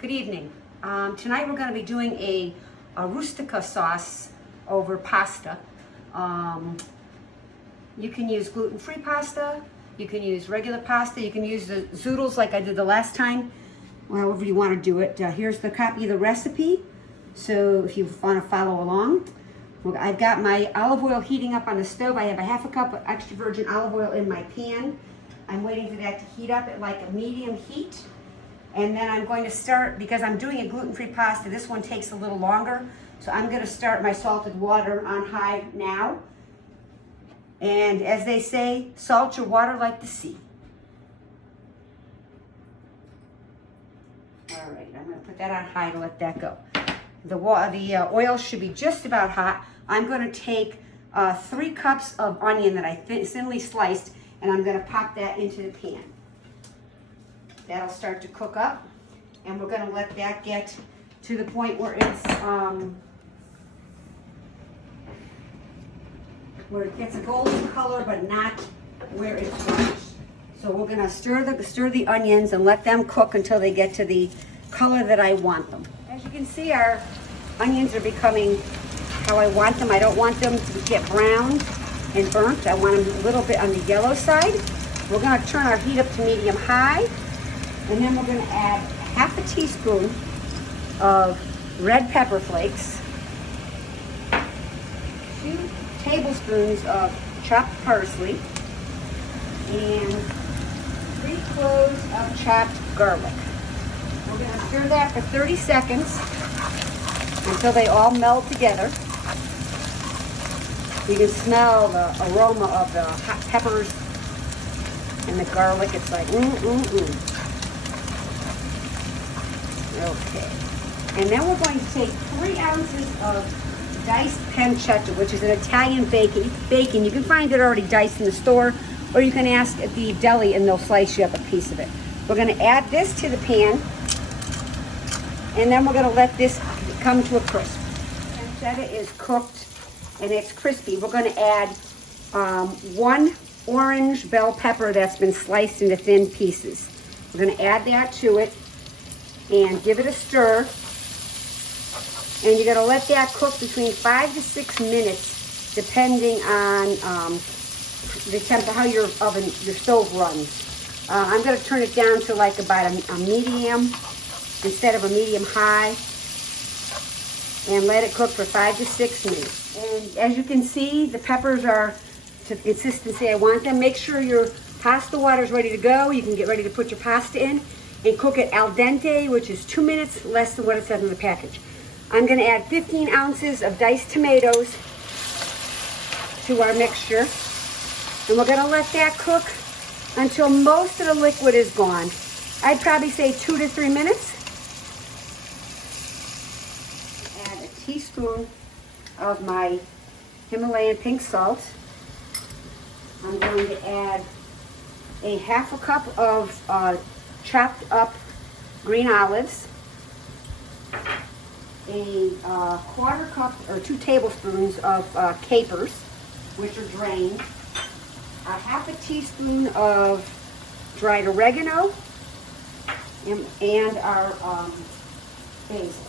Good evening. Tonight we're going to be doing a Rustica sauce over pasta. You can use gluten-free pasta, you can use regular pasta, you can use the zoodles like I did the last time, however you want to do it. Here's the copy of the recipe, so if you want to follow along. I've got my olive oil heating up on the stove. I have a half a cup of extra virgin olive oil in my pan. I'm waiting for that to heat up at like a medium heat. And then I'm going to start, because I'm doing a gluten-free pasta, this one takes a little longer. So I'm going to start my salted water on high now. And as they say, salt your water like the sea. All right, I'm going to put that on high to let that go. The oil should be just about hot. I'm going to take 3 cups of onion that I thinly sliced, and I'm going to pop that into the pan. That'll start to cook up, and we're going to let that get to the point where it gets a golden color, but not where it's burnt. So we're going to stir the onions and let them cook until they get to the color that I want them. As you can see, our onions are becoming how I want them. I don't want them to get brown and burnt. I want them a little bit on the yellow side. We're going to turn our heat up to medium high. And then we're going to add half a teaspoon of red pepper flakes, 2 tablespoons of chopped parsley, and 3 cloves of chopped garlic. We're going to stir that for 30 seconds until they all meld together. You can smell the aroma of the hot peppers and the garlic. It's like, Okay, and then we're going to take 3 ounces of diced pancetta, which is an Italian bacon. You can find it already diced in the store, or you can ask at the deli and they'll slice you up a piece of it. We're going to add this to the pan, and then we're going to let this come to a crisp. Pancetta is cooked and it's crispy. We're going to add 1 orange bell pepper that's been sliced into thin pieces. We're going to add that to it and give it a stir. And you're going to let that cook between 5 to 6 minutes, depending on the temperature, how your stove runs. I'm going to turn it down to like about a medium instead of a medium high, and let it cook for 5 to 6 minutes. And as you can see, the peppers are to the consistency I want them. Make sure your pasta water is ready to go. You can get ready to put your pasta in and cook it al dente, which is 2 minutes, less than what it says in the package. I'm going to add 15 ounces of diced tomatoes to our mixture, and we're going to let that cook until most of the liquid is gone. I'd probably say 2 to 3 minutes. Add a teaspoon of my Himalayan pink salt. I'm going to add a half a cup of chopped up green olives, a 1/4 cup or 2 tablespoons of capers, which are drained, a half a teaspoon of dried oregano, and our basil.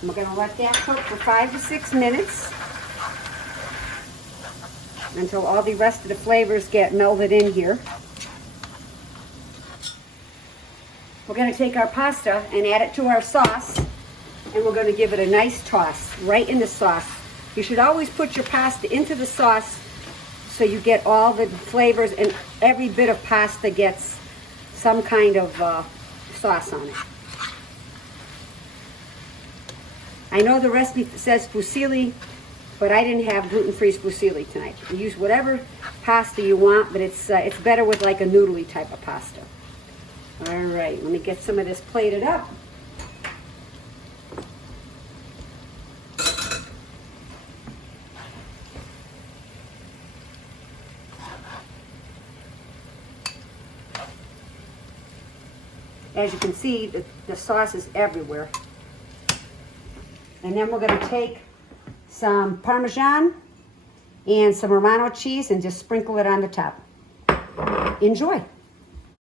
And we're going to let that cook for 5 to 6 minutes until all the rest of the flavors get melded in here. We're going to take our pasta and add it to our sauce, and we're going to give it a nice toss right in the sauce. You should always put your pasta into the sauce so you get all the flavors, and every bit of pasta gets some kind of sauce on it. I know the recipe says fusilli, but I didn't have gluten-free fusilli tonight. You use whatever pasta you want, but it's better with like a noodly type of pasta. All right, let me get some of this plated up. As you can see, the sauce is everywhere. And then we're going to take some Parmesan and some Romano cheese and just sprinkle it on the top. Enjoy.